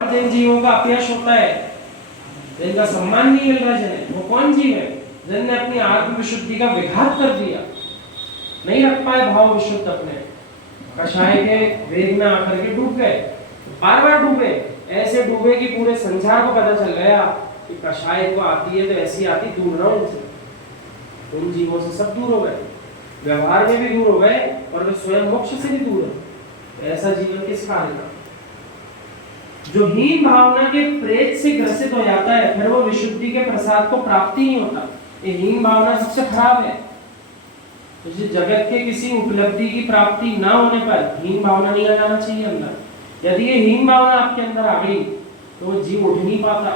जिन जीवों का अपयश होता है, जिनका सम्मान नहीं मिल रहा, जिन्हें, वो कौन जीव है? जिनने अपनी आत्म विशुद्धि का विघात कर दिया, नहीं रख पाए भाव विशुद्ध अपने, कषाय के वेग में आकर के डूब गए, बार बार डूबे, ऐसे डूबे कि पूरे संसार को पता चल गया कि कषाय को आती है तो ऐसी आती, दूर रहो उनसे। उन जीवों से सब दूर हो गए, व्यवहार में भी दूर हो गए और वे स्वयं मोक्ष से भी दूर है। ऐसा जीवन किस कार्य का? जो हीन भावना के प्रेत से ग्रसित हो जाता है, फिर वो विशुद्धि के प्रसाद को प्राप्ति नहीं होता। ये हीन भावना सबसे खराब है। तो जगत के किसी उपलब्धि की प्राप्ति ना होने पर हीन भावना नहीं आ जाना चाहिए अंदर। यदि ये हीन भावना आपके अंदर आ गई तो वो जीव उठ नहीं पाता।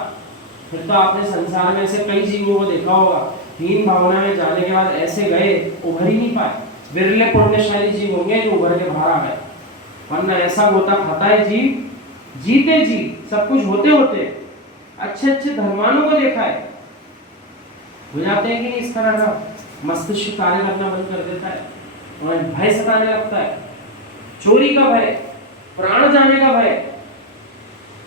फिर तो आपने संसार में ऐसे कई जीवों को देखा होगा, हीन भावना में जाने के बाद ऐसे गए, उभर ही नहीं पाए। विरले पुण्यशाली जीव होंगे जो उभर के बाहर आ गए, वरना ऐसा होता खाता है जीव, जीते जी सब कुछ होते होते अच्छे अच्छे धर्मानों को देखा है, हो जाते हैं कि नहीं इस तरह का, मस्तिष्क कार्य करना बंद कर देता है और भय सताने लगता है, चोरी का भय, प्राण जाने का भय,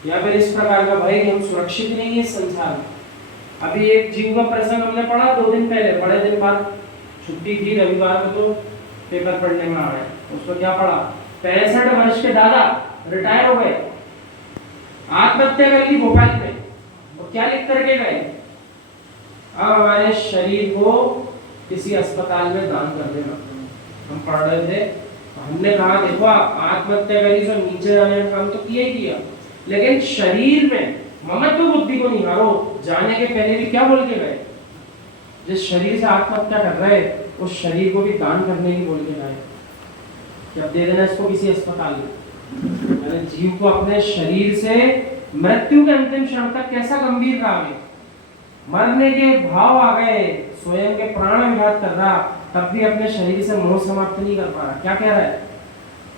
या फिर इस प्रकार का भय कि हम सुरक्षित नहीं है संसार में। अभी एक जीव का प्रसंग हमने पढ़ा 2 दिन पहले, बड़े दिन बाद छुट्टी थी, रविवार को तो पेपर पढ़ने में आ गए। उसको क्या पढ़ा? 65 वर्ष के दादा रिटायर हो गए, आत्महत्या कर ली भोपाल में। और क्या लिख करके गए? अब हमारे शरीर को किसी अस्पताल में दान कर देना। हम पढ़ रहे थे, हमने कहा देखो आप आत्महत्या करी तो नीचे जाने का काम तो किया ही किया, लेकिन शरीर में ममत्व बुद्धि को निहारो। जाने के पहले भी क्या बोल के गए? जिस शरीर से आत्महत्या कर रहे उस शरीर को भी दान करने की बोल के गए, जब दे देना इसको किसी अस्पताल में। जीव को अपने शरीर से मृत्यु के अंतिम क्षण तक कैसा गंभीर रहा है, मरने के भाव आ गए, स्वयं के प्राण विघात कर रहा, तब भी अपने शरीर से मोह समाप्त नहीं कर पा रहा। क्या कह रहा है?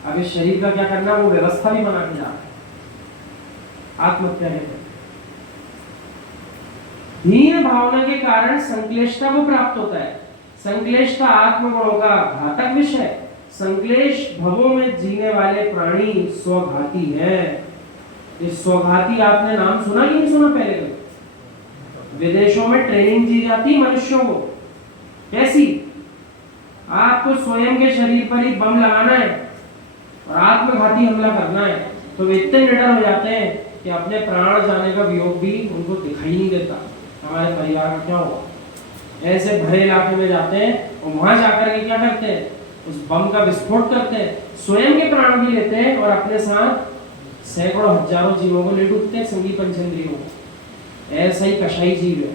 अब इस शरीर का क्या करना, वो व्यवस्था भी बना के जा रहा है आत्महत्या के। हीन भावना के कारण संक्लेशता को प्राप्त होता है। संक्लेशता आत्मगुणों का घातक विषय। संक्लेश भवों में जीने वाले प्राणी स्वघाती है। इस स्वघाती आपने नाम सुना कि नहीं सुना? पहले विदेशों में ट्रेनिंग दी जाती मनुष्यों को, कैसी? आपको स्वयं के शरीर पर ही बम लगाना है और आत्मघाती हमला करना है, तो वे इतने निडर हो जाते हैं कि अपने प्राण जाने का वियोग भी उनको दिखाई नहीं देता। हमारे परिवार का क्या होगा? ऐसे भरे इलाके में जाते हैं और वहां जाकर के क्या करते हैं? उस बम का विस्फोट करते हैं, स्वयं के प्राण भी लेते हैं और अपने साथ सैकड़ों हजारों जीवों को ले डूबते हैं, संगी पंचेंद्रियों को। ऐसा ही कषाई जीव है।